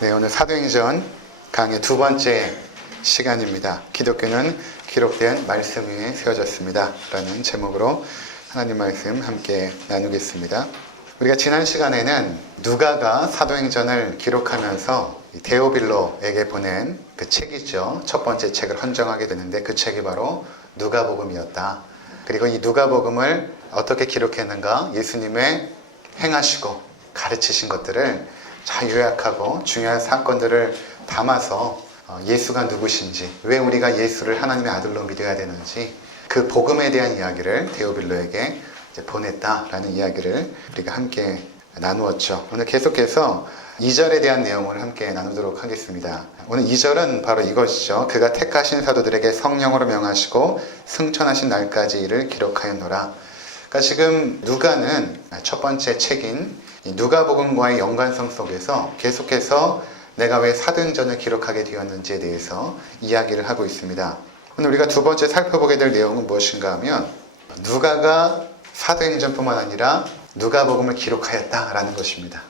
네, 오늘 사도행전 강의 두 번째 시간입니다. 기독교는 기록된 말씀 위에 세워졌습니다 라는 제목으로 하나님 말씀 함께 나누겠습니다. 우리가 지난 시간에는 누가가 사도행전을 기록하면서 데오빌로에게 보낸 그 책이죠. 첫 번째 책을 헌정하게 되는데 그 책이 바로 누가복음이었다. 그리고 이 누가복음을 어떻게 기록했는가? 예수님의 행하시고 가르치신 것들을 잘 요약하고 중요한 사건들을 담아서 예수가 누구신지, 왜 우리가 예수를 하나님의 아들로 믿어야 되는지 그 복음에 대한 이야기를 데오빌로에게 보냈다라는 이야기를 우리가 함께 나누었죠. 오늘 계속해서 2절에 대한 내용을 함께 나누도록 하겠습니다. 오늘 2절은 바로 이것이죠. 그가 택하신 사도들에게 성령으로 명하시고 승천하신 날까지 이를 기록하였노라. 그러니까 지금 누가는 첫 번째 책인 누가복음과의 연관성 속에서 계속해서 내가 왜 사도행전을 기록하게 되었는지에 대해서 이야기를 하고 있습니다. 오늘 우리가 두 번째 살펴보게 될 내용은 무엇인가 하면 누가가 사도행전뿐만 아니라 누가복음을 기록하였다라는 것입니다.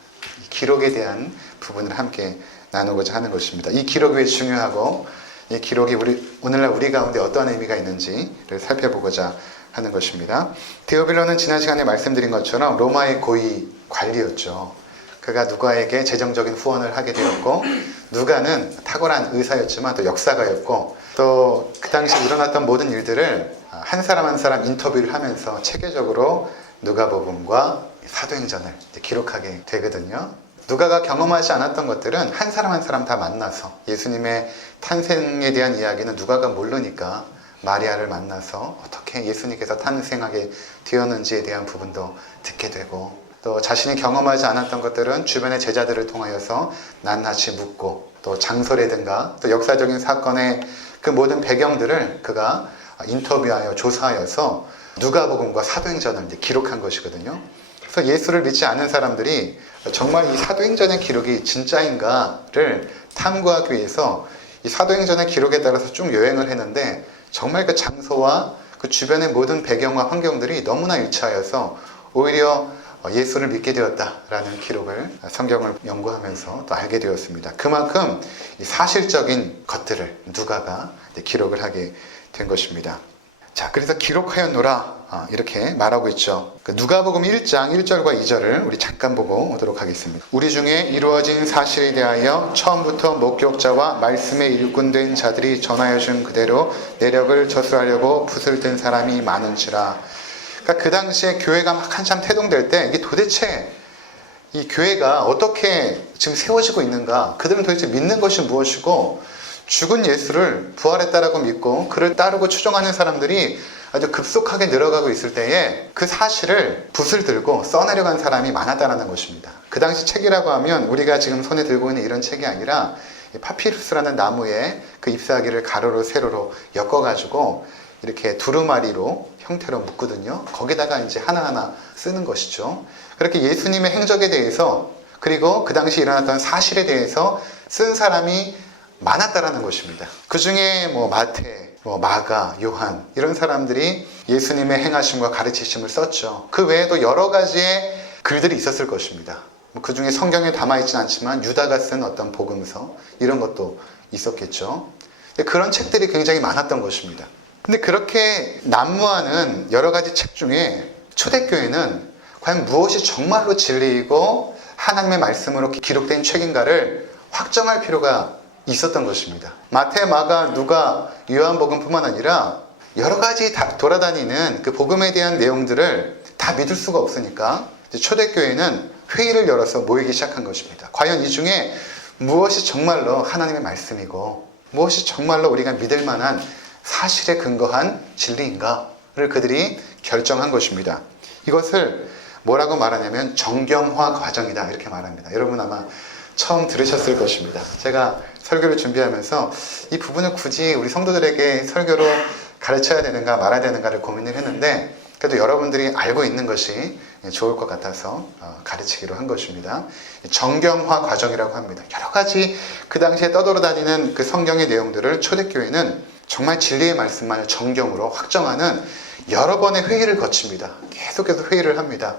이 기록에 대한 부분을 함께 나누고자 하는 것입니다. 이 기록이 왜 중요하고 이 기록이 오늘날 우리 가운데 어떤 의미가 있는지를 살펴보고자 하는 것입니다. 데오빌로는 지난 시간에 말씀드린 것처럼 로마의 고위 관리였죠. 그가 누가에게 재정적인 후원을 하게 되었고, 누가는 탁월한 의사였지만 또 역사가였고, 또 그 당시 일어났던 모든 일들을 한 사람 한 사람 인터뷰를 하면서 체계적으로 누가복음과 사도행전을 기록하게 되거든요. 누가가 경험하지 않았던 것들은 한 사람 한 사람 다 만나서, 예수님의 탄생에 대한 이야기는 누가가 모르니까 마리아를 만나서 어떻게 예수님께서 탄생하게 되었는지에 대한 부분도 듣게 되고, 또 자신이 경험하지 않았던 것들은 주변의 제자들을 통하여서 낱낱이 묻고, 또 장소라든가 또 역사적인 사건의 그 모든 배경들을 그가 인터뷰하여 조사하여서 누가복음과 사도행전을 기록한 것이거든요. 그래서 예수를 믿지 않은 사람들이 정말 이 사도행전의 기록이 진짜인가를 탐구하기 위해서 이 사도행전의 기록에 따라서 쭉 여행을 했는데, 정말 그 장소와 그 주변의 모든 배경과 환경들이 너무나 일치하여서 오히려 예수를 믿게 되었다라는 기록을 성경을 연구하면서 또 알게 되었습니다. 그만큼 사실적인 것들을 누가가 기록을 하게 된 것입니다. 자, 그래서 기록하였노라 이렇게 말하고 있죠. 누가복음 1장 1절과 2절을 우리 잠깐 보고 오도록 하겠습니다. 우리 중에 이루어진 사실에 대하여 처음부터 목격자와 말씀에 일꾼된 자들이 전하여 준 그대로 내력을 저술하려고 붓을 든 사람이 많은지라. 그러니까 그 당시에 교회가 막 한참 태동될 때 이게 도대체 이 교회가 어떻게 지금 세워지고 있는가, 그들은 도대체 믿는 것이 무엇이고, 죽은 예수를 부활했다라고 믿고 그를 따르고 추종하는 사람들이 아주 급속하게 늘어가고 있을 때에 그 사실을 붓을 들고 써내려간 사람이 많았다는 것입니다. 그 당시 책이라고 하면 우리가 지금 손에 들고 있는 이런 책이 아니라 파피루스라는 나무에 그 잎사귀를 가로로 세로로 엮어가지고 이렇게 두루마리로 형태로 묶거든요. 거기다가 이제 하나하나 쓰는 것이죠. 그렇게 예수님의 행적에 대해서, 그리고 그 당시 일어났던 사실에 대해서 쓴 사람이 많았다라는 것입니다. 그 중에 마태, 마가, 요한 이런 사람들이 예수님의 행하심과 가르치심을 썼죠. 그 외에도 여러 가지의 글들이 있었을 것입니다. 그 중에 성경에 담아있지는 않지만 유다가 쓴 어떤 복음서 이런 것도 있었겠죠. 그런 책들이 굉장히 많았던 것입니다. 근데 그렇게 난무하는 여러 가지 책 중에 초대교회는 과연 무엇이 정말로 진리이고 하나님의 말씀으로 기록된 책인가를 확정할 필요가 있었던 것입니다. 마태, 마가, 누가, 요한복음뿐만 아니라 여러 가지 다 돌아다니는 그 복음에 대한 내용들을 다 믿을 수가 없으니까 초대교회는 회의를 열어서 모이기 시작한 것입니다. 과연 이 중에 무엇이 정말로 하나님의 말씀이고 무엇이 정말로 우리가 믿을 만한 사실에 근거한 진리인가를 그들이 결정한 것입니다. 이것을 뭐라고 말하냐면 정경화 과정이다 이렇게 말합니다. 여러분 아마 처음 들으셨을 것입니다. 제가 설교를 준비하면서 이 부분을 굳이 우리 성도들에게 설교로 가르쳐야 되는가 말아야 되는가를 고민을 했는데, 그래도 여러분들이 알고 있는 것이 좋을 것 같아서 가르치기로 한 것입니다. 정경화 과정이라고 합니다. 여러 가지 그 당시에 떠돌아다니는 그 성경의 내용들을 초대교회는 정말 진리의 말씀만을 정경으로 확정하는 여러 번의 회의를 거칩니다. 계속해서 회의를 합니다.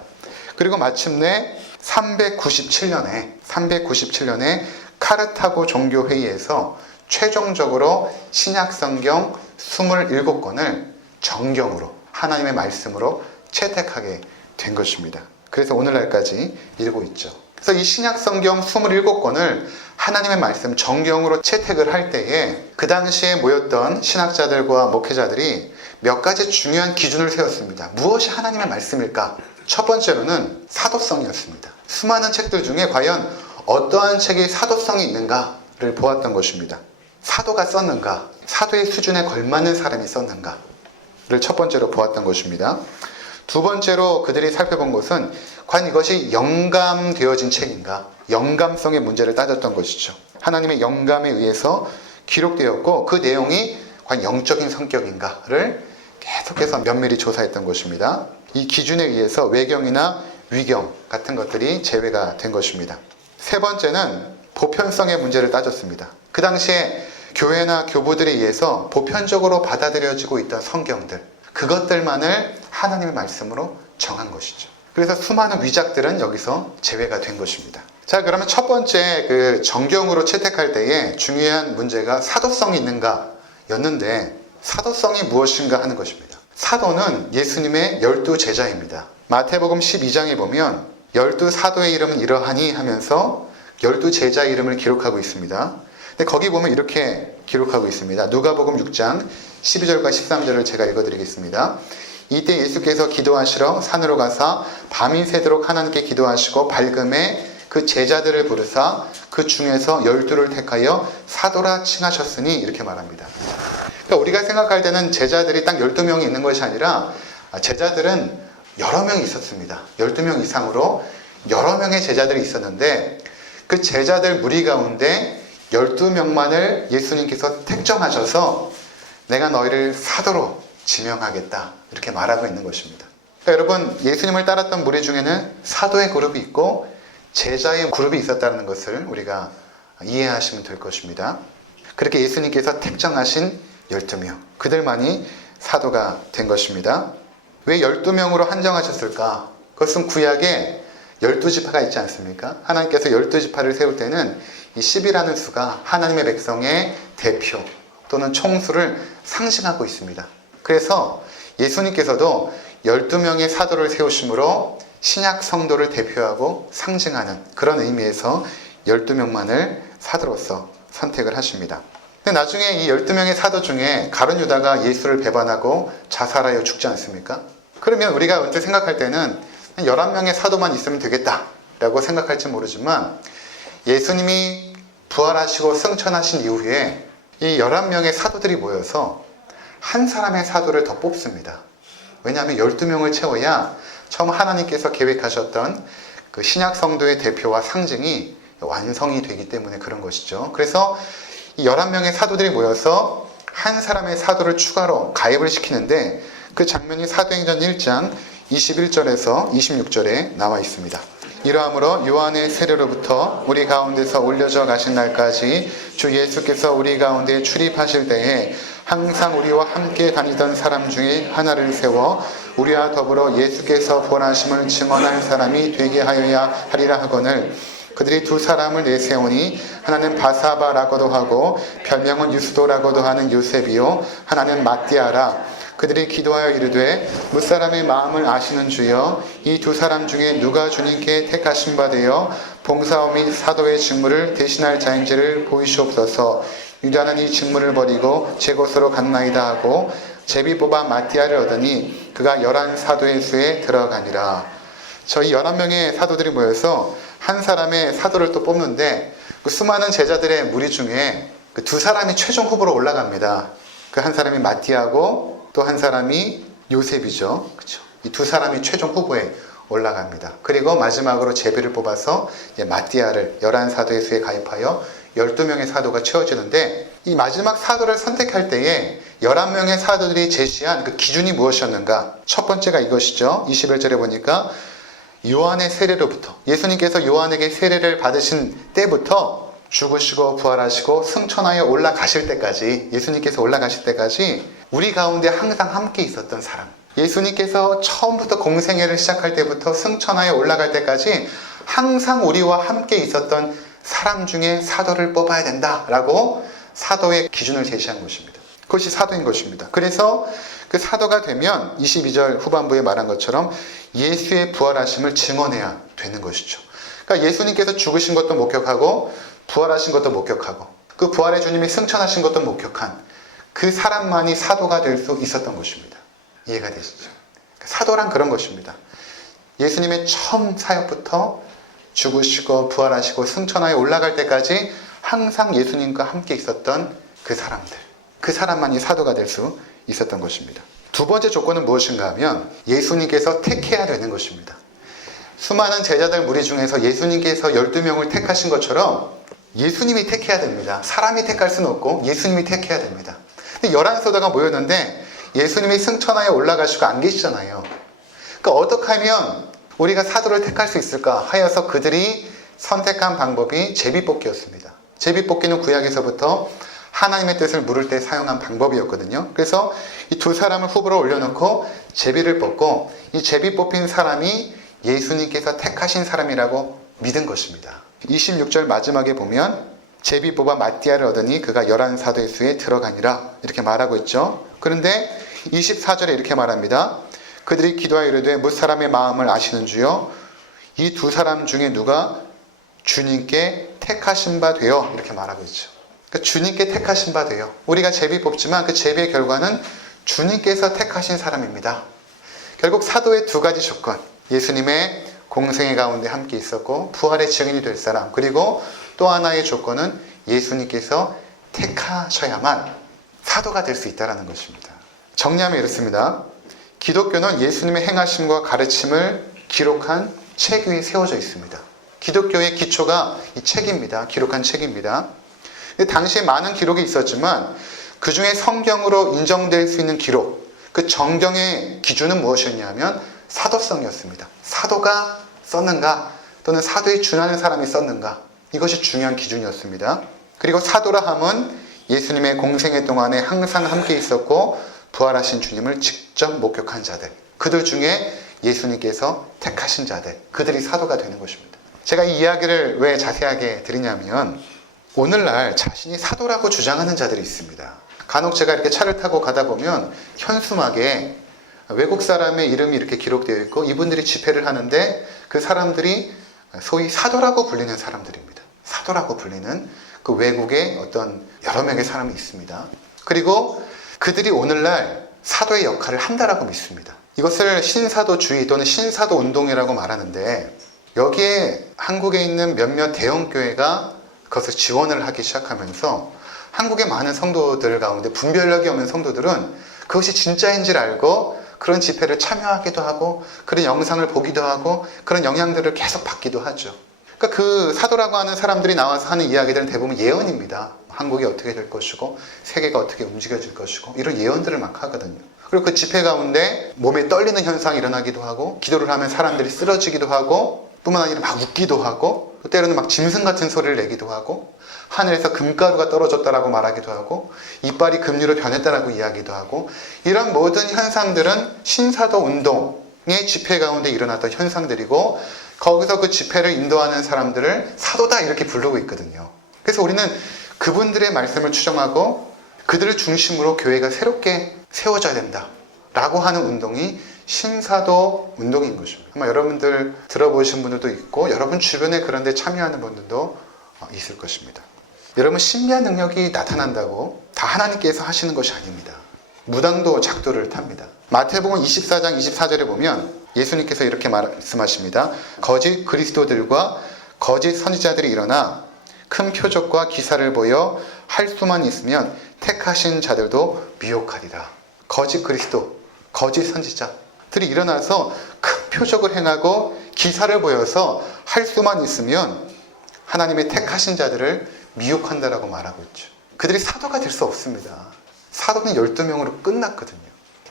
그리고 마침내 397년에 카르타고 종교회의에서 최종적으로 신약성경 27권을 정경으로 하나님의 말씀으로 채택하게 된 것입니다. 그래서 오늘날까지 이루고 있죠. 그래서 이 신약성경 27권을 하나님의 말씀 정경으로 채택을 할 때에 그 당시에 모였던 신학자들과 목회자들이 몇 가지 중요한 기준을 세웠습니다. 무엇이 하나님의 말씀일까? 첫 번째로는 사도성이었습니다. 수많은 책들 중에 과연 어떠한 책이 사도성이 있는가를 보았던 것입니다. 사도가 썼는가? 사도의 수준에 걸맞는 사람이 썼는가를 첫 번째로 보았던 것입니다. 두 번째로 그들이 살펴본 것은 과연 이것이 영감되어진 책인가? 영감성의 문제를 따졌던 것이죠. 하나님의 영감에 의해서 기록되었고 그 내용이 과연 영적인 성격인가를 계속해서 면밀히 조사했던 것입니다. 이 기준에 의해서 외경이나 위경 같은 것들이 제외가 된 것입니다. 세 번째는 보편성의 문제를 따졌습니다. 그 당시에 교회나 교부들에 의해서 보편적으로 받아들여지고 있던 성경들, 그것들만을 하나님의 말씀으로 정한 것이죠. 그래서 수많은 위작들은 여기서 제외가 된 것입니다. 자, 그러면 첫 번째 그 정경으로 채택할 때에 중요한 문제가 사도성이 있는가 였는데, 사도성이 무엇인가 하는 것입니다. 사도는 예수님의 12제자입니다. 마태복음 12장에 보면 12사도의 이름은 이러하니 하면서 12제자 이름을 기록하고 있습니다. 근데 거기 보면 이렇게 기록하고 있습니다. 누가복음 6장 12절과 13절을 제가 읽어드리겠습니다. 이때 예수께서 기도하시러 산으로 가사 밤이 새도록 하나님께 기도하시고 밝음에 그 제자들을 부르사 그 중에서 12를 택하여 사도라 칭하셨으니, 이렇게 말합니다. 그러니까 우리가 생각할 때는 제자들이 딱 12명이 있는 것이 아니라 제자들은 여러 명이 있었습니다. 12명 이상으로 여러 명의 제자들이 있었는데 그 제자들 무리 가운데 12명만을 예수님께서 택정하셔서 내가 너희를 사도로 지명하겠다, 이렇게 말하고 있는 것입니다. 그러니까 여러분, 예수님을 따랐던 무리 중에는 사도의 그룹이 있고 제자의 그룹이 있었다는 것을 우리가 이해하시면 될 것입니다. 그렇게 예수님께서 택정하신 12명, 그들만이 사도가 된 것입니다. 왜 12명으로 한정하셨을까? 그것은 구약에 12지파가 있지 않습니까? 하나님께서 12지파를 세울 때는 이 10이라는 수가 하나님의 백성의 대표 또는 총수를 상징하고 있습니다. 그래서 예수님께서도 12명의 사도를 세우심으로 신약 성도를 대표하고 상징하는 그런 의미에서 12명만을 사도로서 선택을 하십니다. 근데 나중에 이 12명의 사도 중에 가룟 유다가 예수를 배반하고 자살하여 죽지 않습니까? 그러면 우리가 언제 생각할 때는 11명의 사도만 있으면 되겠다라고 생각할지 모르지만, 예수님이 부활하시고 승천하신 이후에 이 11명의 사도들이 모여서 한 사람의 사도를 더 뽑습니다. 왜냐하면 12명을 채워야 처음 하나님께서 계획하셨던 그 신약 성도의 대표와 상징이 완성이 되기 때문에 그런 것이죠. 그래서 이 11명의 사도들이 모여서 한 사람의 사도를 추가로 가입을 시키는데, 그 장면이 사도행전 1장 21절에서 26절에 나와 있습니다. 이러함으로 요한의 세례로부터 우리 가운데서 올려져 가신 날까지 주 예수께서 우리 가운데 출입하실 때에 항상 우리와 함께 다니던 사람 중에 하나를 세워 우리와 더불어 예수께서 부활하심을 증언할 사람이 되게 하여야 하리라 하거늘, 그들이 두 사람을 내세우니 하나는 바사바라고도 하고 별명은 유스도라고도 하는 요셉이요 하나는 마띠아라. 그들이 기도하여 이르되 무사람의 마음을 아시는 주여, 이 두 사람 중에 누가 주님께 택하신 바 되어 봉사와 및 사도의 직무를 대신할 자인지를 보이시옵소서. 유다는 이 직무를 버리고 제 곳으로 갔나이다 하고 제비 뽑아 마띠아를 얻으니 그가 11사도의 수에 들어가니라. 저희 11명의 사도들이 모여서 한 사람의 사도를 또 뽑는데, 그 수많은 제자들의 무리 중에 그 두 사람이 최종 후보로 올라갑니다. 그 한 사람이 마띠아고 또 한 사람이 요셉이죠. 그렇죠? 이 두 사람이 최종 후보에 올라갑니다. 그리고 마지막으로 제비를 뽑아서 마띠아를 11사도의 수에 가입하여 12명의 사도가 채워지는데, 이 마지막 사도를 선택할 때에 11명의 사도들이 제시한 그 기준이 무엇이었는가? 첫 번째가 이것이죠. 21절에 보니까 요한의 세례로부터, 예수님께서 요한에게 세례를 받으신 때부터 죽으시고 부활하시고 승천하여 올라가실 때까지, 예수님께서 올라가실 때까지 우리 가운데 항상 함께 있었던 사람, 예수님께서 처음부터 공생애를 시작할 때부터 승천하여 올라갈 때까지 항상 우리와 함께 있었던 사람 중에 사도를 뽑아야 된다라고 사도의 기준을 제시한 것입니다. 그것이 사도인 것입니다. 그래서 그 사도가 되면 22절 후반부에 말한 것처럼 예수의 부활하심을 증언해야 되는 것이죠. 그러니까 예수님께서 죽으신 것도 목격하고 부활하신 것도 목격하고 그 부활의 주님이 승천하신 것도 목격한 그 사람만이 사도가 될 수 있었던 것입니다. 이해가 되시죠? 사도란 그런 것입니다. 예수님의 처음 사역부터 죽으시고 부활하시고 승천하여 올라갈 때까지 항상 예수님과 함께 있었던 그 사람들, 그 사람만이 사도가 될 수 있었던 것입니다. 두 번째 조건은 무엇인가 하면 예수님께서 택해야 되는 것입니다. 수많은 제자들 무리 중에서 예수님께서 12명을 택하신 것처럼 예수님이 택해야 됩니다. 사람이 택할 수는 없고 예수님이 택해야 됩니다. 근데 11사도가 모였는데 예수님이 승천하여 올라가시고 안 계시잖아요. 그러니까 어떻게 하면 우리가 사도를 택할 수 있을까 하여서 그들이 선택한 방법이 제비뽑기였습니다. 제비뽑기는 구약에서부터 하나님의 뜻을 물을 때 사용한 방법이었거든요. 그래서 이 두 사람을 후보로 올려놓고 제비를 뽑고 이 제비 뽑힌 사람이 예수님께서 택하신 사람이라고 믿은 것입니다. 26절 마지막에 보면 제비 뽑아 마띠아를 얻으니 그가 11사도의 수에 들어가니라 이렇게 말하고 있죠. 그런데 24절에 이렇게 말합니다. 그들이 기도하여 이르되 무사람의 마음을 아시는 주여 이 두 사람 중에 누가 주님께 택하신 바 되어 이렇게 말하고 있죠. 그러니까 주님께 택하신 바 되어 우리가 제비 뽑지만 그 제비의 결과는 주님께서 택하신 사람입니다. 결국 사도의 두 가지 조건, 예수님의 공생애 가운데 함께 있었고 부활의 증인이 될 사람, 그리고 또 하나의 조건은 예수님께서 택하셔야만 사도가 될 수 있다는 것입니다. 정리하면 이렇습니다. 기독교는 예수님의 행하심과 가르침을 기록한 책 위에 세워져 있습니다. 기독교의 기초가 이 책입니다. 기록한 책입니다. 근데 당시에 많은 기록이 있었지만 그 중에 성경으로 인정될 수 있는 기록, 그 정경의 기준은 무엇이었냐면 사도성이었습니다. 사도가 썼는가 또는 사도에 준하는 사람이 썼는가, 이것이 중요한 기준이었습니다. 그리고 사도라 함은 예수님의 공생애 동안에 항상 함께 있었고 부활하신 주님을 직접 목격한 자들, 그들 중에 예수님께서 택하신 자들, 그들이 사도가 되는 것입니다. 제가 이 이야기를 왜 자세하게 드리냐면 오늘날 자신이 사도라고 주장하는 자들이 있습니다. 간혹 제가 이렇게 차를 타고 가다 보면 현수막에 외국 사람의 이름이 이렇게 기록되어 있고 이분들이 집회를 하는데 그 사람들이 소위 사도라고 불리는 사람들입니다. 사도라고 불리는 그 외국의 어떤 여러 명의 사람이 있습니다. 그리고 그들이 오늘날 사도의 역할을 한다라고 믿습니다. 이것을 신사도주의 또는 신사도 운동이라고 말하는데 여기에 한국에 있는 몇몇 대형교회가 그것을 지원을 하기 시작하면서 한국의 많은 성도들 가운데 분별력이 없는 성도들은 그것이 진짜인지를 알고 그런 집회를 참여하기도 하고 그런 영상을 보기도 하고 그런 영향들을 계속 받기도 하죠. 그러니까 그 사도라고 하는 사람들이 나와서 하는 이야기들은 대부분 예언입니다. 한국이 어떻게 될 것이고 세계가 어떻게 움직여질 것이고 이런 예언들을 막 하거든요. 그리고 그 집회 가운데 몸에 떨리는 현상이 일어나기도 하고 기도를 하면 사람들이 쓰러지기도 하고 뿐만 아니라 막 웃기도 하고 때로는 막 짐승 같은 소리를 내기도 하고 하늘에서 금가루가 떨어졌다라고 말하기도 하고 이빨이 금류로 변했다라고 이야기도 하고 이런 모든 현상들은 신사도 운동의 집회 가운데 일어났던 현상들이고 거기서 그 집회를 인도하는 사람들을 사도다 이렇게 부르고 있거든요. 그래서 우리는 그분들의 말씀을 추정하고 그들을 중심으로 교회가 새롭게 세워져야 된다라고 하는 운동이 신사도 운동인 것입니다. 아마 여러분들 들어보신 분들도 있고 여러분 주변에 그런 데 참여하는 분들도 있을 것입니다. 여러분 신비한 능력이 나타난다고 다 하나님께서 하시는 것이 아닙니다. 무당도 작두를 탑니다. 마태복음 24장 24절에 보면 예수님께서 이렇게 말씀하십니다. 거짓 그리스도들과 거짓 선지자들이 일어나 큰 표적과 기사를 보여 할 수만 있으면 택하신 자들도 미혹하리라. 거짓 그리스도, 거짓 선지자들이 일어나서 큰 표적을 행하고 기사를 보여서 할 수만 있으면 하나님의 택하신 자들을 미혹한다라고 말하고 있죠. 그들이 사도가 될 수 없습니다. 사도는 12명으로 끝났거든요.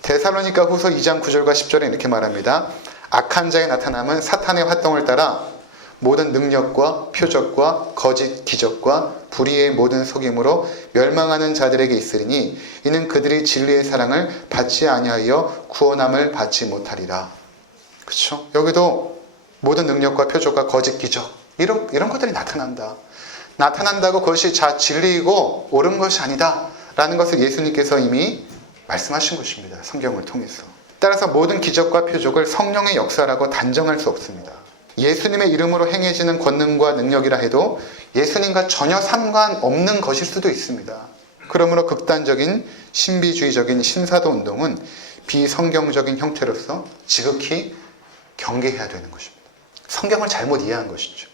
데살로니가 후서 2장 9절과 10절에 이렇게 말합니다. 악한 자의 나타남은 사탄의 활동을 따라 모든 능력과 표적과 거짓 기적과 불의의 모든 속임으로 멸망하는 자들에게 있으리니 이는 그들이 진리의 사랑을 받지 아니하여 구원함을 받지 못하리라. 그렇죠? 여기도 모든 능력과 표적과 거짓 기적 이런 것들이 나타난다. 나타난다고 그것이 진리이고 옳은 것이 아니다 라는 것을 예수님께서 이미 말씀하신 것입니다. 성경을 통해서. 따라서 모든 기적과 표적을 성령의 역사라고 단정할 수 없습니다. 예수님의 이름으로 행해지는 권능과 능력이라 해도 예수님과 전혀 상관없는 것일 수도 있습니다. 그러므로 극단적인 신비주의적인 신사도 운동은 비성경적인 형태로서 지극히 경계해야 되는 것입니다. 성경을 잘못 이해한 것이죠.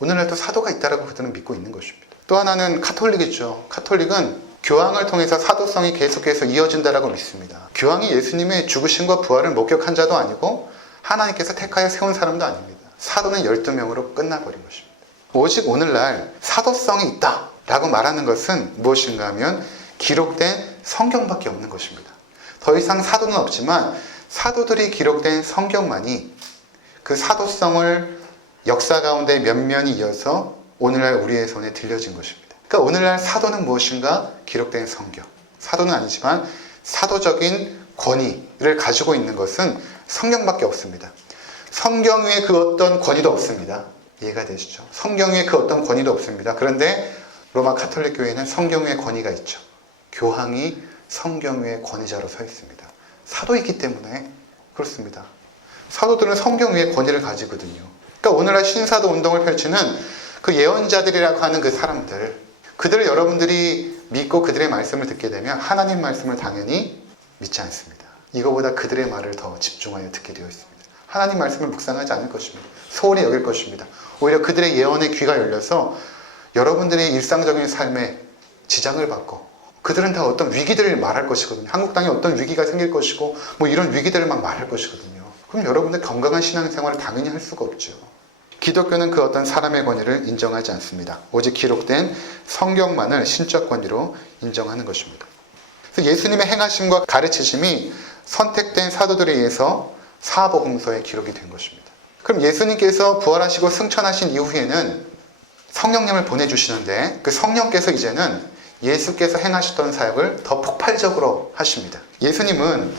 오늘날도 사도가 있다라고 그들은 믿고 있는 것입니다. 또 하나는 카톨릭이죠. 카톨릭은 교황을 통해서 사도성이 계속해서 이어진다라고 믿습니다. 교황이 예수님의 죽으심과 부활을 목격한 자도 아니고 하나님께서 택하여 세운 사람도 아닙니다. 사도는 12명으로 끝나버린 것입니다. 오직 오늘날 사도성이 있다라고 말하는 것은 무엇인가 하면 기록된 성경밖에 없는 것입니다. 더 이상 사도는 없지만 사도들이 기록된 성경만이 그 사도성을 역사 가운데 면면이 이어서 오늘날 우리의 손에 들려진 것입니다. 그러니까 오늘날 사도는 무엇인가? 기록된 성경. 사도는 아니지만 사도적인 권위를 가지고 있는 것은 성경밖에 없습니다. 성경 위에 그 어떤 권위도 없습니다. 이해가 되시죠? 성경 위에 그 어떤 권위도 없습니다. 그런데 로마 카톨릭 교회는 성경 위에 권위가 있죠. 교황이 성경 위에 권위자로 서 있습니다. 사도이기 때문에 그렇습니다. 사도들은 성경 위에 권위를 가지거든요. 그러니까 오늘날 신사도 운동을 펼치는 그 예언자들이라고 하는 그 사람들, 그들을 여러분들이 믿고 그들의 말씀을 듣게 되면 하나님 말씀을 당연히 믿지 않습니다. 이거보다 그들의 말을 더 집중하여 듣게 되어 있습니다. 하나님 말씀을 묵상하지 않을 것입니다. 소홀히 여길 것입니다. 오히려 그들의 예언의 귀가 열려서 여러분들의 일상적인 삶에 지장을 받고 그들은 다 어떤 위기들을 말할 것이거든요. 한국 땅에 어떤 위기가 생길 것이고 뭐 이런 위기들을 막 말할 것이거든요. 그럼 여러분들 건강한 신앙생활을 당연히 할 수가 없죠. 기독교는 그 어떤 사람의 권위를 인정하지 않습니다. 오직 기록된 성경만을 신적 권위로 인정하는 것입니다. 그래서 예수님의 행하심과 가르치심이 선택된 사도들에 의해서 사복음서에 기록이 된 것입니다. 그럼 예수님께서 부활하시고 승천하신 이후에는 성령님을 보내주시는데 그 성령께서 이제는 예수께서 행하셨던 사역을 더 폭발적으로 하십니다. 예수님은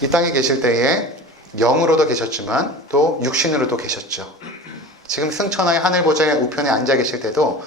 이 땅에 계실 때에 영으로도 계셨지만 또 육신으로도 계셨죠. 지금 승천하여 하늘 보좌의 우편에 앉아 계실 때도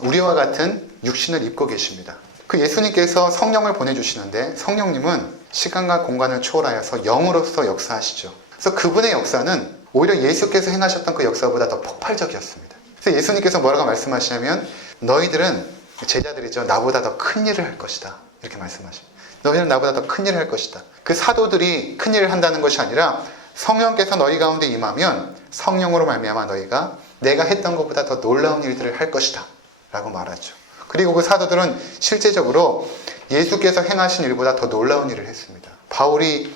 우리와 같은 육신을 입고 계십니다. 그 예수님께서 성령을 보내주시는데 성령님은 시간과 공간을 초월하여서 영으로서 역사하시죠. 그래서 그분의 역사는 오히려 예수께서 행하셨던 그 역사보다 더 폭발적이었습니다. 그래서 예수님께서 뭐라고 말씀하시냐면 너희들은 제자들이죠. 나보다 더 큰 일을 할 것이다. 이렇게 말씀하십니다. 너희는 나보다 더 큰 일을 할 것이다. 그 사도들이 큰 일을 한다는 것이 아니라 성령께서 너희 가운데 임하면 성령으로 말미암아 너희가 내가 했던 것보다 더 놀라운 일들을 할 것이다 라고 말하죠. 그리고 그 사도들은 실제적으로 예수께서 행하신 일보다 더 놀라운 일을 했습니다. 바울이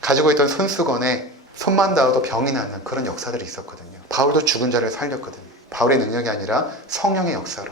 가지고 있던 손수건에 손만 닿아도 병이 나는 그런 역사들이 있었거든요. 바울도 죽은 자를 살렸거든요. 바울의 능력이 아니라 성령의 역사로.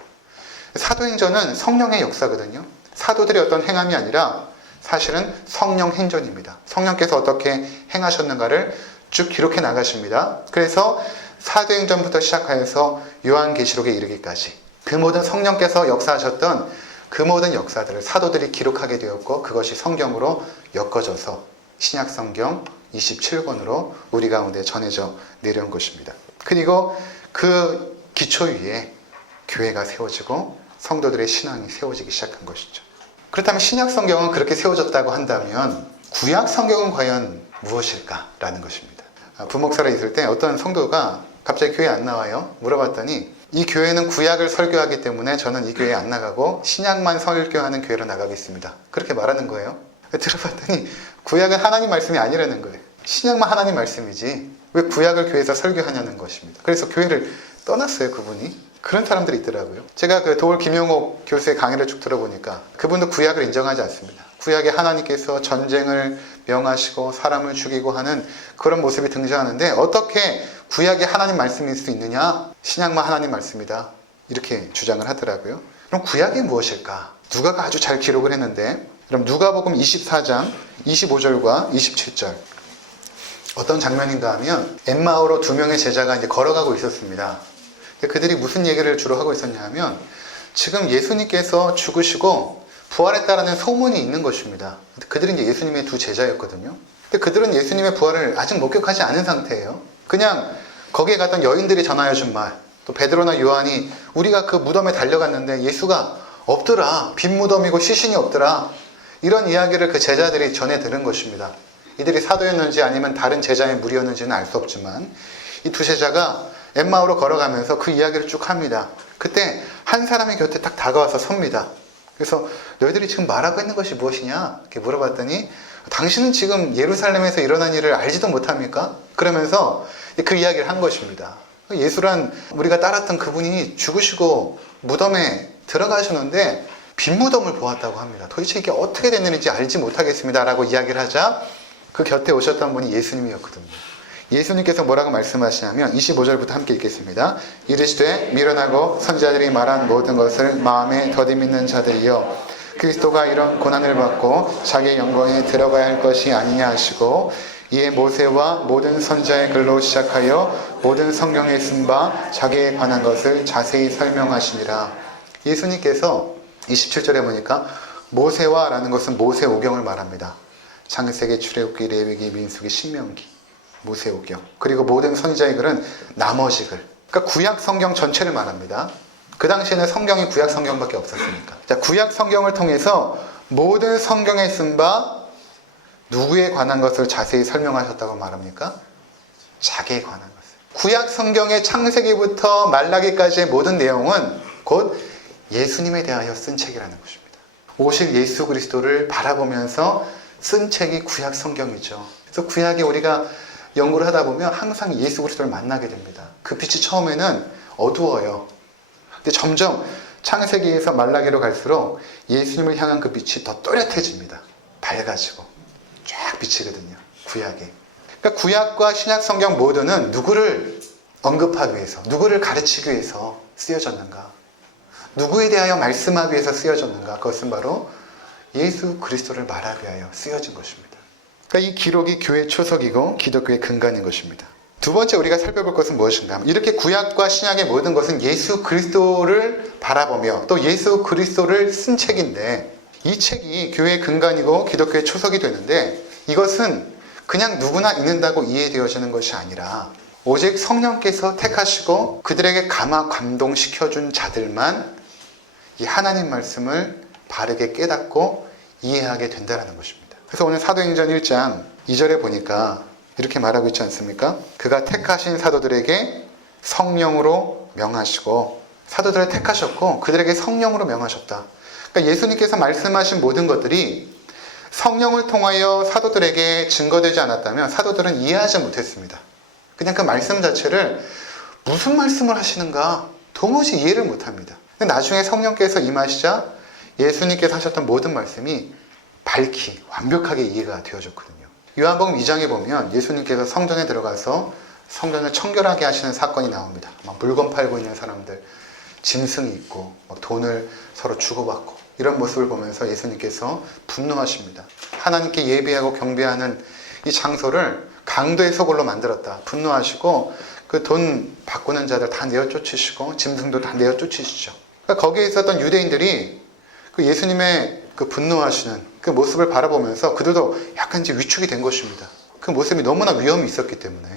사도행전은 성령의 역사거든요. 사도들의 어떤 행함이 아니라 사실은 성령 행전입니다. 성령께서 어떻게 행하셨는가를 쭉 기록해 나가십니다. 그래서 사도행전부터 시작하여서 요한계시록에 이르기까지 그 모든 성령께서 역사하셨던 그 모든 역사들을 사도들이 기록하게 되었고 그것이 성경으로 엮어져서 신약성경 27권으로 우리 가운데 전해져 내려온 것입니다. 그리고 그 기초 위에 교회가 세워지고 성도들의 신앙이 세워지기 시작한 것이죠. 그렇다면 신약성경은 그렇게 세워졌다고 한다면 구약성경은 과연 무엇일까라는 것입니다. 부목사로 있을 때 어떤 성도가 갑자기 교회에 안 나와요. 물어봤더니 이 교회는 구약을 설교하기 때문에 저는 이 교회에 안 나가고 신약만 설교하는 교회로 나가겠습니다. 그렇게 말하는 거예요. 들어봤더니 구약은 하나님 말씀이 아니라는 거예요. 신약만 하나님 말씀이지 왜 구약을 교회에서 설교하냐는 것입니다. 그래서 교회를 떠났어요, 그분이. 그런 사람들이 있더라고요. 제가 그 도올 김용옥 교수의 강의를 쭉 들어보니까 그분도 구약을 인정하지 않습니다. 구약에 하나님께서 전쟁을 명하시고 사람을 죽이고 하는 그런 모습이 등장하는데 어떻게 구약이 하나님 말씀일 수 있느냐? 신약만 하나님 말씀이다. 이렇게 주장을 하더라고요. 그럼 구약이 무엇일까? 누가가 아주 잘 기록을 했는데 그럼 누가복음 24장 25절과 27절 어떤 장면인가 하면 엠마오로 두 명의 제자가 이제 걸어가고 있었습니다. 그들이 무슨 얘기를 주로 하고 있었냐 하면 지금 예수님께서 죽으시고 부활했다라는 소문이 있는 것입니다. 그들은 이제 예수님의 두 제자였거든요. 근데 그들은 예수님의 부활을 아직 목격하지 않은 상태예요. 그냥 거기에 갔던 여인들이 전하여 준 말, 또 베드로나 요한이 우리가 그 무덤에 달려갔는데 예수가 없더라. 빈 무덤이고 시신이 없더라. 이런 이야기를 그 제자들이 전해 들은 것입니다. 이들이 사도였는지 아니면 다른 제자의 무리였는지는 알 수 없지만 이 두 제자가 엠마오로 걸어가면서 그 이야기를 쭉 합니다. 그때 한 사람이 곁에 딱 다가와서 섭니다. 그래서 너희들이 지금 말하고 있는 것이 무엇이냐? 이렇게 물어봤더니 당신은 지금 예루살렘에서 일어난 일을 알지도 못합니까? 그러면서 그 이야기를 한 것입니다. 예수란 우리가 따랐던 그분이 죽으시고 무덤에 들어가셨는데 빈 무덤을 보았다고 합니다. 도대체 이게 어떻게 된 일인지 알지 못하겠습니다 라고 이야기를 하자 그 곁에 오셨던 분이 예수님이었거든요. 예수님께서 뭐라고 말씀하시냐면 25절부터 함께 읽겠습니다. 이르시되 미련하고 선지자들이 말한 모든 것을 마음에 더듬이는 자들이여 그리스도가 이런 고난을 받고 자기의 영광에 들어가야 할 것이 아니냐 하시고 이에 모세와 모든 선지자의 글로 시작하여 모든 성경에 쓴 바 자기에 관한 것을 자세히 설명하시니라. 예수님께서 27절에 보니까 모세와 라는 것은 모세오경을 말합니다. 창세기, 출애굽기, 레위기, 민수기, 신명기, 모세오경. 그리고 모든 선지자의 글은 나머지 글. 그러니까 구약 성경 전체를 말합니다. 그 당시에는 성경이 구약 성경밖에 없었으니까. 자, 구약 성경을 통해서 모든 성경에 쓴 바 누구에 관한 것을 자세히 설명하셨다고 말합니까? 자기에 관한 것을. 구약 성경의 창세기부터 말라기까지의 모든 내용은 곧 예수님에 대하여 쓴 책이라는 것입니다. 오실 예수 그리스도를 바라보면서 쓴 책이 구약 성경이죠. 그래서 구약에 우리가 연구를 하다 보면 항상 예수 그리스도를 만나게 됩니다. 그 빛이 처음에는 어두워요. 근데 점점 창세기에서 말라기로 갈수록 예수님을 향한 그 빛이 더 또렷해집니다. 밝아지고 쫙 비치거든요. 구약에. 그러니까 구약과 신약 성경 모두는 누구를 언급하기 위해서, 누구를 가르치기 위해서 쓰여졌는가? 누구에 대하여 말씀하기 위해서 쓰여졌는가? 그것은 바로 예수 그리스도를 말하기 위하여 쓰여진 것입니다. 그러니까 이 기록이 교회 초석이고 기독교의 근간인 것입니다. 두 번째 우리가 살펴볼 것은 무엇인가? 이렇게 구약과 신약의 모든 것은 예수 그리스도를 바라보며 또 예수 그리스도를 쓴 책인데 이 책이 교회의 근간이고 기독교의 초석이 되는데 이것은 그냥 누구나 읽는다고 이해되어지는 것이 아니라 오직 성령께서 택하시고 그들에게 감동시켜준 자들만 이 하나님 말씀을 바르게 깨닫고 이해하게 된다는 것입니다. 그래서 오늘 사도행전 1장 2절에 보니까 이렇게 말하고 있지 않습니까? 그가 택하신 사도들에게 성령으로 명하시고 사도들을 택하셨고 그들에게 성령으로 명하셨다. 그러니까 예수님께서 말씀하신 모든 것들이 성령을 통하여 사도들에게 증거되지 않았다면 사도들은 이해하지 못했습니다. 그냥 그 말씀 자체를 무슨 말씀을 하시는가 도무지 이해를 못합니다. 근데 나중에 성령께서 임하시자 예수님께서 하셨던 모든 말씀이 밝히 완벽하게 이해가 되어졌거든요. 요한복음 2장에 보면 예수님께서 성전에 들어가서 성전을 청결하게 하시는 사건이 나옵니다. 막 물건 팔고 있는 사람들, 짐승이 있고 막 돈을 서로 주고받고 이런 모습을 보면서 예수님께서 분노하십니다. 하나님께 예배하고 경배하는 이 장소를 강도의 소굴로 만들었다. 분노하시고 그 돈 바꾸는 자들 다 내어 쫓으시고 짐승도 다 내어 쫓으시죠. 그러니까 거기에 있었던 유대인들이 그 예수님의 그 분노하시는 그 모습을 바라보면서 그들도 약간 이제 위축이 된 것입니다. 그 모습이 너무나 위험이 있었기 때문에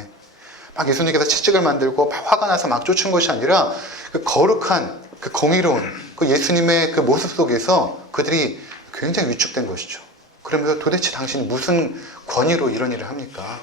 막 예수님께서 채찍을 만들고 막 화가 나서 막 쫓은 것이 아니라 그 거룩한 그 공의로운 그 예수님의 그 모습 속에서 그들이 굉장히 위축된 것이죠. 그러면서 도대체 당신이 무슨 권위로 이런 일을 합니까?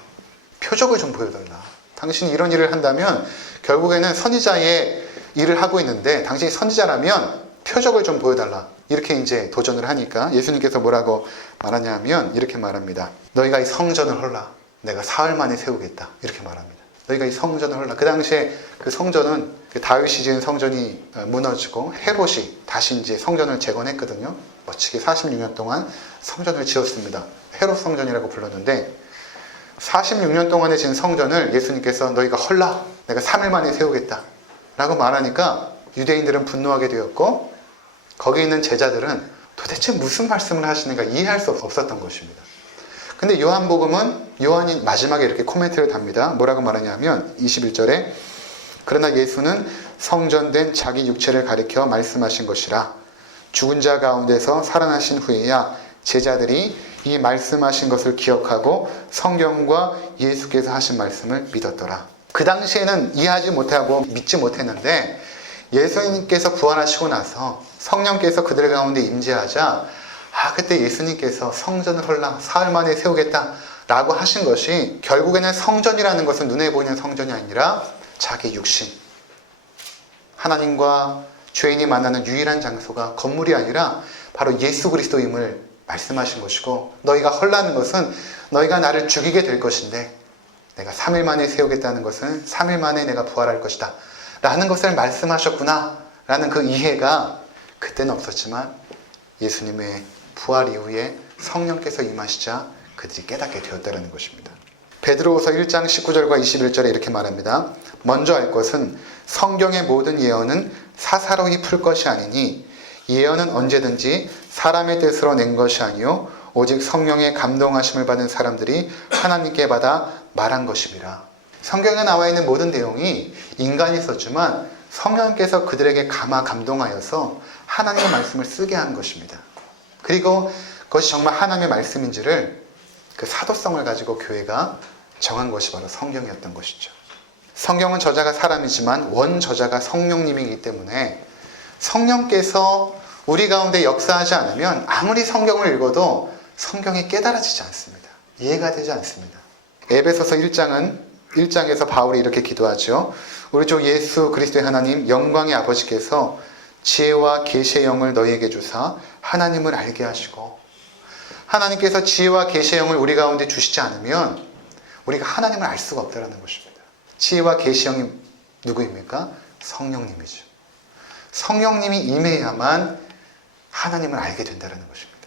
표적을 좀 보여달라. 당신이 이런 일을 한다면 결국에는 선지자의 일을 하고 있는데 당신이 선지자라면 표적을 좀 보여달라. 이렇게 이제 도전을 하니까 예수님께서 뭐라고 말하냐면 이렇게 말합니다. 너희가 이 성전을 헐라. 내가 사흘 만에 세우겠다. 이렇게 말합니다. 너희가 이 성전을 헐라. 그 당시에 그 성전은 그 다윗이 지은 성전이 무너지고 헤롯이 다시 이제 성전을 재건했거든요. 멋지게 46년 동안 성전을 지었습니다. 헤롯 성전이라고 불렀는데 46년 동안에 지은 성전을 예수님께서 너희가 헐라. 내가 3일 만에 세우겠다. 라고 말하니까 유대인들은 분노하게 되었고 거기 있는 제자들은 도대체 무슨 말씀을 하시는가 이해할 수 없었던 것입니다. 근데 요한복음은 요한이 마지막에 이렇게 코멘트를 답니다. 뭐라고 말하냐면 21절에 그러나 예수는 성전된 자기 육체를 가리켜 말씀하신 것이라 죽은 자 가운데서 살아나신 후에야 제자들이 이 말씀하신 것을 기억하고 성경과 예수께서 하신 말씀을 믿었더라. 그 당시에는 이해하지 못하고 믿지 못했는데 예수님께서 부활하시고 나서 성령께서 그들 가운데 임재하자 그때 예수님께서 성전을 헐라 사흘 만에 세우겠다 라고 하신 것이 결국에는 성전이라는 것은 눈에 보이는 성전이 아니라 자기 육신, 하나님과 죄인이 만나는 유일한 장소가 건물이 아니라 바로 예수 그리스도임을 말씀하신 것이고, 너희가 헐라는 것은 너희가 나를 죽이게 될 것인데 내가 3일 만에 세우겠다는 것은 3일 만에 내가 부활할 것이다 라는 것을 말씀하셨구나 라는 그 이해가 그때는 없었지만 예수님의 부활 이후에 성령께서 임하시자 그들이 깨닫게 되었다는 것입니다. 베드로후서 1장 19절과 21절에 이렇게 말합니다. 먼저 알 것은 성경의 모든 예언은 사사로이 풀 것이 아니니 예언은 언제든지 사람의 뜻으로 낸 것이 아니요 오직 성령의 감동하심을 받은 사람들이 하나님께 받아 말한 것입니다. 성경에 나와 있는 모든 내용이 인간이 썼지만 성령께서 그들에게 감동하여서 하나님의 말씀을 쓰게 한 것입니다. 그리고 그것이 정말 하나님의 말씀인지를 그 사도성을 가지고 교회가 정한 것이 바로 성경이었던 것이죠. 성경은 저자가 사람이지만 원 저자가 성령님이기 때문에 성령께서 우리 가운데 역사하지 않으면 아무리 성경을 읽어도 성경이 깨달아지지 않습니다. 이해가 되지 않습니다. 에베소서 1장에서 바울이 이렇게 기도하죠. 우리 주 예수 그리스도의 하나님 영광의 아버지께서 지혜와 계시의 영을 너희에게 주사 하나님을 알게 하시고, 하나님께서 지혜와 계시의 영을 우리 가운데 주시지 않으면 우리가 하나님을 알 수가 없다는 것입니다. 지혜와 계시의 영이 누구입니까? 성령님이죠. 성령님이 임해야만 하나님을 알게 된다는 것입니다.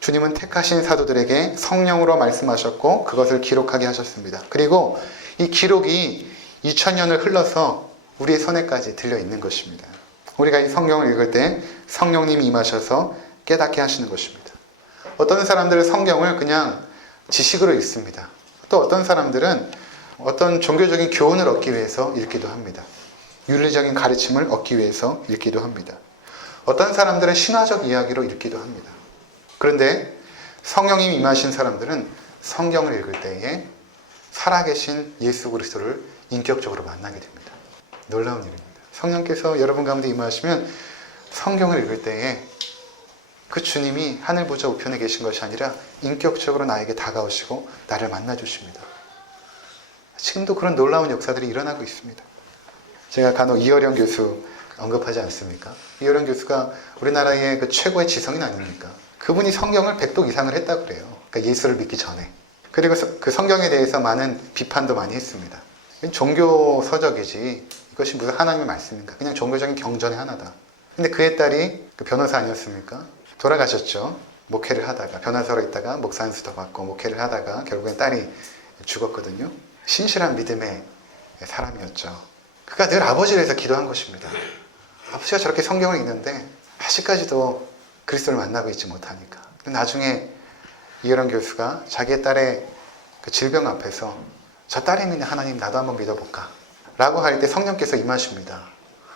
주님은 택하신 사도들에게 성령으로 말씀하셨고 그것을 기록하게 하셨습니다. 그리고 이 기록이 2000년을 흘러서 우리의 손에까지 들려 있는 것입니다. 우리가 이 성경을 읽을 때 성령님이 임하셔서 깨닫게 하시는 것입니다. 어떤 사람들은 성경을 그냥 지식으로 읽습니다. 또 어떤 사람들은 어떤 종교적인 교훈을 얻기 위해서 읽기도 합니다. 윤리적인 가르침을 얻기 위해서 읽기도 합니다. 어떤 사람들은 신화적 이야기로 읽기도 합니다. 그런데 성령님이 임하신 사람들은 성경을 읽을 때에 살아계신 예수 그리스도를 인격적으로 만나게 됩니다. 놀라운 일입니다. 성령께서 여러분 가운데 임하시면 성경을 읽을 때에 그 주님이 하늘 보좌 우편에 계신 것이 아니라 인격적으로 나에게 다가오시고 나를 만나주십니다. 지금도 그런 놀라운 역사들이 일어나고 있습니다. 제가 간혹 이어령 교수 언급하지 않습니까? 이어령 교수가 우리나라의 그 최고의 지성인 아닙니까? 그분이 성경을 100독 이상을 했다고 그래요. 그러니까 예수를 믿기 전에. 그리고 그 성경에 대해서 많은 비판도 많이 했습니다. 종교 서적이지 이것이 무슨 하나님의 말씀인가? 그냥 종교적인 경전의 하나다. 근데 그의 딸이 그 변호사 아니었습니까? 돌아가셨죠. 목회를 하다가 변호사로 있다가 목사 안수도 받고 목회를 하다가 결국엔 딸이 죽었거든요. 신실한 믿음의 사람이었죠. 그가 늘 아버지를 해서 기도한 것입니다. 아버지가 저렇게 성경을 읽는데 아직까지도 그리스도를 만나고 있지 못하니까. 나중에 이어령 교수가 자기의 딸의 그 질병 앞에서 저 딸이 믿는 하나님 나도 한번 믿어볼까 라고 할 때 성령께서 임하십니다.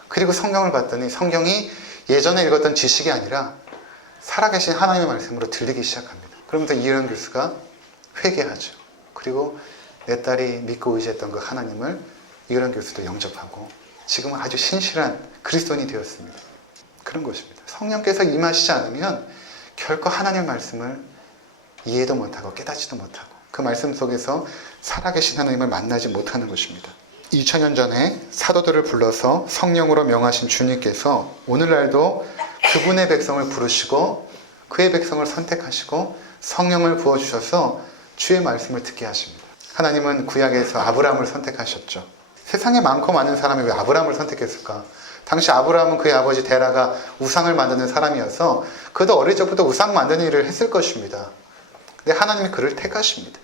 그리고 성경을 봤더니 성경이 예전에 읽었던 지식이 아니라 살아계신 하나님의 말씀으로 들리기 시작합니다. 그러면서 이어령 교수가 회개하죠. 그리고 내 딸이 믿고 의지했던 그 하나님을 이어령 교수도 영접하고 지금은 아주 신실한 그리스도인이 되었습니다. 그런 것입니다. 성령께서 임하시지 않으면 결코 하나님의 말씀을 이해도 못하고 깨닫지도 못하고 그 말씀 속에서 살아계신 하나님을 만나지 못하는 것입니다. 2000년 전에 사도들을 불러서 성령으로 명하신 주님께서 오늘날도 그분의 백성을 부르시고 그의 백성을 선택하시고 성령을 부어주셔서 주의 말씀을 듣게 하십니다. 하나님은 구약에서 아브라함을 선택하셨죠. 세상에 많고 많은 사람이 왜 아브라함을 선택했을까? 당시 아브라함은 그의 아버지 데라가 우상을 만드는 사람이어서 그도 어릴 적부터 우상 만드는 일을 했을 것입니다. 근데 하나님이 그를 택하십니다.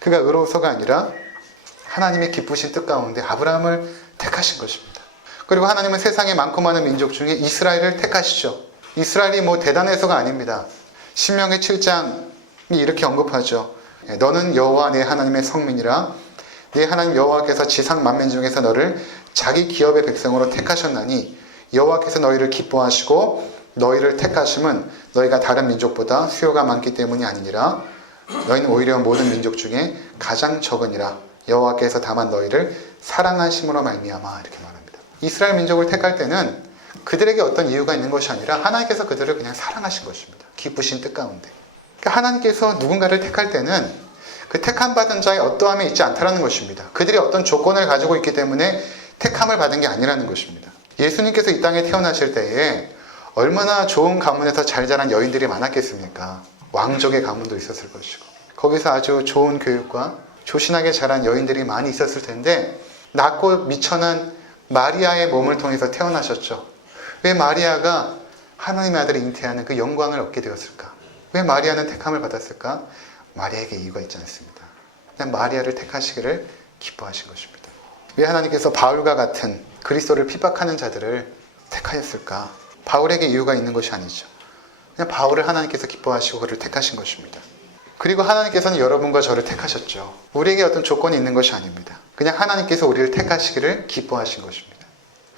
그가 의로워서가 아니라 하나님의 기쁘신 뜻 가운데 아브라함을 택하신 것입니다. 그리고 하나님은 세상에 많고 많은 민족 중에 이스라엘을 택하시죠. 이스라엘이 뭐 대단해서가 아닙니다. 신명기 7장이 이렇게 언급하죠. 너는 여호와 내 하나님의 성민이라 네 하나님 여호와께서 지상 만민 중에서 너를 자기 기업의 백성으로 택하셨나니 여호와께서 너희를 기뻐하시고 너희를 택하심은 너희가 다른 민족보다 수요가 많기 때문이 아니니라. 너희는 오히려 모든 민족 중에 가장 적으니라. 여호와께서 다만 너희를 사랑하심으로 말미암아 이렇게 말합니다. 이스라엘 민족을 택할 때는 그들에게 어떤 이유가 있는 것이 아니라 하나님께서 그들을 그냥 사랑하신 것입니다. 기쁘신 뜻 가운데. 그러니까 하나님께서 누군가를 택할 때는 그 택함 받은 자의 어떠함이 있지 않다라는 것입니다. 그들이 어떤 조건을 가지고 있기 때문에 택함을 받은 게 아니라는 것입니다. 예수님께서 이 땅에 태어나실 때에 얼마나 좋은 가문에서 잘 자란 여인들이 많았겠습니까? 왕족의 가문도 있었을 것이고 거기서 아주 좋은 교육과 조신하게 자란 여인들이 많이 있었을 텐데 낮고 미천한 마리아의 몸을 통해서 태어나셨죠. 왜 마리아가 하나님의 아들을 잉태하는 그 영광을 얻게 되었을까? 왜 마리아는 택함을 받았을까? 마리아에게 이유가 있지 않습니다. 그냥 마리아를 택하시기를 기뻐하신 것입니다. 왜 하나님께서 바울과 같은 그리스도를 핍박하는 자들을 택하였을까? 바울에게 이유가 있는 것이 아니죠. 그냥 바울을 하나님께서 기뻐하시고 그를 택하신 것입니다. 그리고 하나님께서는 여러분과 저를 택하셨죠. 우리에게 어떤 조건이 있는 것이 아닙니다. 그냥 하나님께서 우리를 택하시기를 기뻐하신 것입니다.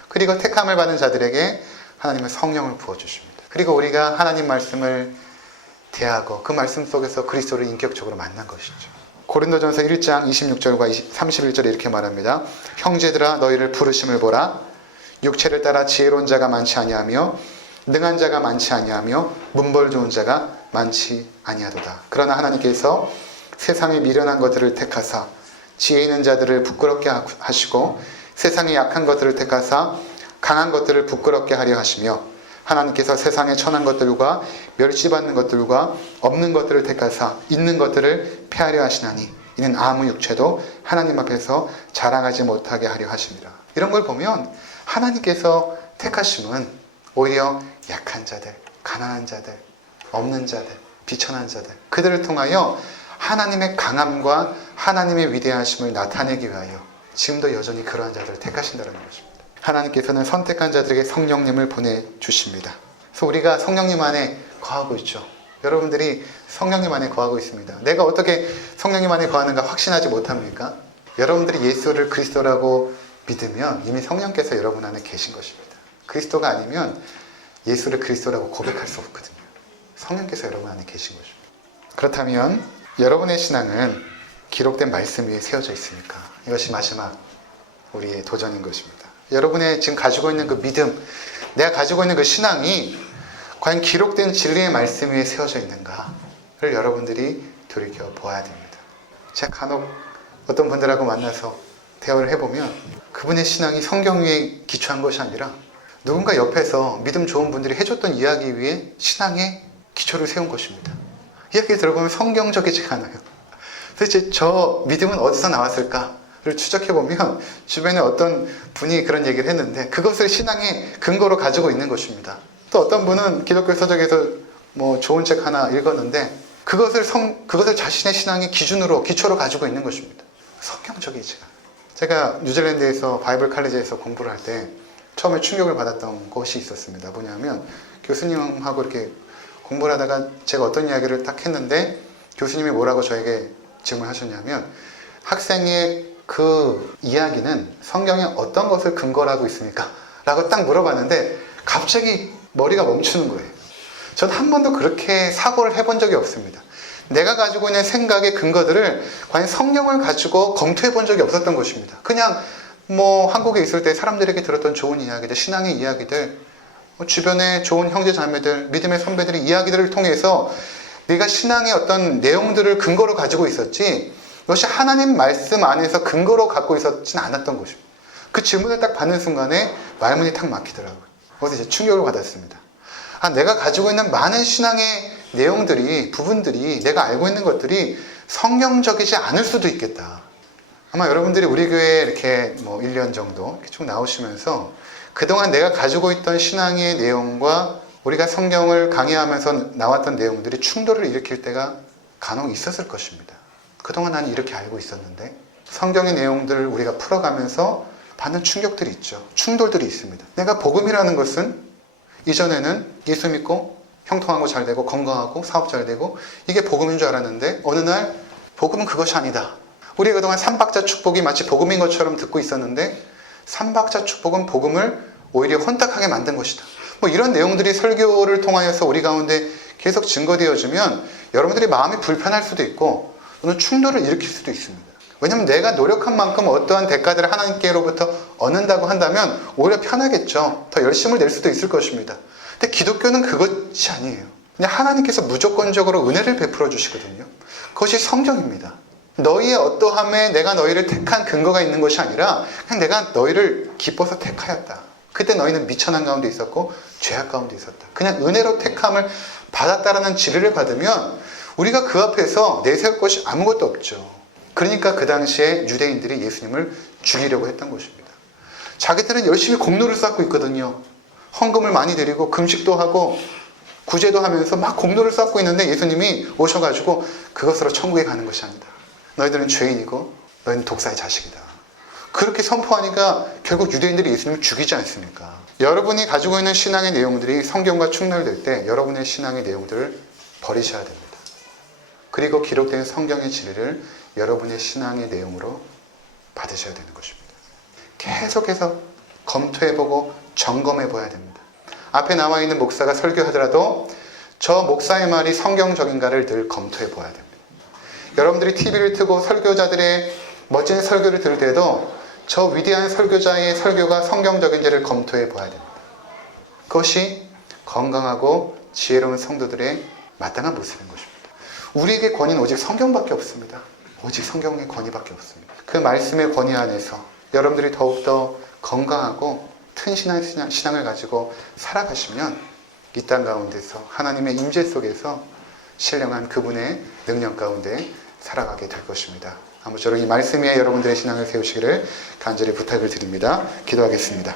그리고 택함을 받은 자들에게 하나님은 성령을 부어주십니다. 그리고 우리가 하나님 말씀을 대하고 그 말씀 속에서 그리스도를 인격적으로 만난 것이죠. 고린도전서 1장 26절과 31절에 이렇게 말합니다. 형제들아 너희를 부르심을 보라. 육체를 따라 지혜로운 자가 많지 아니하며 능한 자가 많지 아니하며 문벌 좋은 자가 많지 아니하도다. 그러나 하나님께서 세상에 미련한 것들을 택하사 지혜 있는 자들을 부끄럽게 하시고 세상에 약한 것들을 택하사 강한 것들을 부끄럽게 하려 하시며 하나님께서 세상에 천한 것들과 멸시받는 것들과 없는 것들을 택하사 있는 것들을 폐하려 하시나니 이는 아무 육체도 하나님 앞에서 자랑하지 못하게 하려 하십니다. 이런 걸 보면 하나님께서 택하심은 오히려 약한 자들, 가난한 자들, 없는 자들, 비천한 자들 그들을 통하여 하나님의 강함과 하나님의 위대하심을 나타내기 위하여 지금도 여전히 그러한 자들을 택하신다는 것입니다. 하나님께서는 선택한 자들에게 성령님을 보내주십니다. 그래서 우리가 성령님 안에 거하고 있죠. 여러분들이 성령님 안에 거하고 있습니다. 내가 어떻게 성령님 안에 거하는가 확신하지 못합니까? 여러분들이 예수를 그리스도라고 믿으면 이미 성령께서 여러분 안에 계신 것입니다. 그리스도가 아니면 예수를 그리스도라고 고백할 수 없거든요. 성령께서 여러분 안에 계신 것입니다. 그렇다면 여러분의 신앙은 기록된 말씀 위에 세워져 있습니까? 이것이 마지막 우리의 도전인 것입니다. 여러분의 지금 가지고 있는 그 믿음, 내가 가지고 있는 그 신앙이 과연 기록된 진리의 말씀 위에 세워져 있는가를 여러분들이 돌이켜 보아야 됩니다. 제가 간혹 어떤 분들하고 만나서 대화를 해보면 그분의 신앙이 성경 위에 기초한 것이 아니라 누군가 옆에서 믿음 좋은 분들이 해줬던 이야기 위에 신앙의 기초를 세운 것입니다. 이야기를 들어보면 성경적이지가 않아요. 도대체 저 믿음은 어디서 나왔을까를 추적해보면 주변에 어떤 분이 그런 얘기를 했는데 그것을 신앙의 근거로 가지고 있는 것입니다. 또 어떤 분은 기독교 서적에서 뭐 좋은 책 하나 읽었는데 그것을 자신의 신앙의 기초로 가지고 있는 것입니다. 성경적이지가 않아요. 제가 뉴질랜드에서 바이블 칼리지에서 공부를 할 때 처음에 충격을 받았던 것이 있었습니다. 뭐냐면 교수님하고 이렇게 공부를 하다가 제가 어떤 이야기를 딱 했는데 교수님이 뭐라고 저에게 질문하셨냐면 학생의 그 이야기는 성경에 어떤 것을 근거로 하고 있습니까? 라고 딱 물어봤는데 갑자기 머리가 멈추는 거예요. 전 한 번도 그렇게 사고를 해본 적이 없습니다. 내가 가지고 있는 생각의 근거들을 과연 성경을 가지고 검토해 본 적이 없었던 것입니다. 그냥 뭐 한국에 있을 때 사람들에게 들었던 좋은 이야기들, 신앙의 이야기들, 주변에 좋은 형제 자매들, 믿음의 선배들의 이야기들을 통해서 내가 신앙의 어떤 내용들을 근거로 가지고 있었지 이것이 하나님 말씀 안에서 근거로 갖고 있었진 않았던 것입니다. 그 질문을 딱 받는 순간에 말문이 탁 막히더라고요. 그래서 이제 충격을 받았습니다. 내가 가지고 있는 많은 신앙의 내용들이, 부분들이, 내가 알고 있는 것들이 성경적이지 않을 수도 있겠다. 아마 여러분들이 우리 교회에 이렇게 뭐 1년 정도 이렇게 쭉 나오시면서 그동안 내가 가지고 있던 신앙의 내용과 우리가 성경을 강의하면서 나왔던 내용들이 충돌을 일으킬 때가 간혹 있었을 것입니다. 그동안 나는 이렇게 알고 있었는데 성경의 내용들을 우리가 풀어가면서 받는 충격들이 있죠. 충돌들이 있습니다. 내가 복음이라는 것은 이전에는 예수 믿고 형통하고 잘 되고 건강하고 사업 잘 되고 이게 복음인 줄 알았는데 어느 날 복음은 그것이 아니다. 우리 그동안 삼박자 축복이 마치 복음인 것처럼 듣고 있었는데 삼박자 축복은 복음을 오히려 혼탁하게 만든 것이다. 뭐 이런 내용들이 설교를 통하여서 우리 가운데 계속 증거되어지면 여러분들이 마음이 불편할 수도 있고 또는 충돌을 일으킬 수도 있습니다. 왜냐하면 내가 노력한 만큼 어떠한 대가들을 하나님께로부터 얻는다고 한다면 오히려 편하겠죠. 더 열심을 낼 수도 있을 것입니다. 근데 기독교는 그것이 아니에요. 그냥 하나님께서 무조건적으로 은혜를 베풀어 주시거든요. 그것이 성경입니다. 너희의 어떠함에 내가 너희를 택한 근거가 있는 것이 아니라 그냥 내가 너희를 기뻐서 택하였다. 그때 너희는 미천한 가운데 있었고 죄악 가운데 있었다. 그냥 은혜로 택함을 받았다라는 지르를 받으면 우리가 그 앞에서 내세울 것이 아무것도 없죠. 그러니까 그 당시에 유대인들이 예수님을 죽이려고 했던 것입니다. 자기들은 열심히 공로를 쌓고 있거든요. 헌금을 많이 드리고 금식도 하고 구제도 하면서 막 공로를 쌓고 있는데 예수님이 오셔가지고 그것으로 천국에 가는 것이 아니다. 너희들은 죄인이고 너희는 독사의 자식이다. 그렇게 선포하니까 결국 유대인들이 예수님을 죽이지 않습니까? 여러분이 가지고 있는 신앙의 내용들이 성경과 충돌될 때 여러분의 신앙의 내용들을 버리셔야 됩니다. 그리고 기록된 성경의 진리를 여러분의 신앙의 내용으로 받으셔야 되는 것입니다. 계속해서 검토해보고 점검해봐야 됩니다. 앞에 나와 있는 목사가 설교하더라도 저 목사의 말이 성경적인가를 늘 검토해봐야 됩니다. 여러분들이 TV를 트고 설교자들의 멋진 설교를 들을 때도 저 위대한 설교자의 설교가 성경적인지를 검토해봐야 됩니다. 그것이 건강하고 지혜로운 성도들의 마땅한 모습인 것입니다. 우리에게 권위는 오직 성경밖에 없습니다. 오직 성경의 권위밖에 없습니다. 그 말씀의 권위 안에서 여러분들이 더욱더 건강하고 튼실한 신앙을 가지고 살아가시면 이 땅 가운데서 하나님의 임재 속에서 신령한 그분의 능력 가운데 살아가게 될 것입니다. 아무쪼록 이 말씀 위에 여러분들의 신앙을 세우시기를 간절히 부탁을 드립니다. 기도하겠습니다.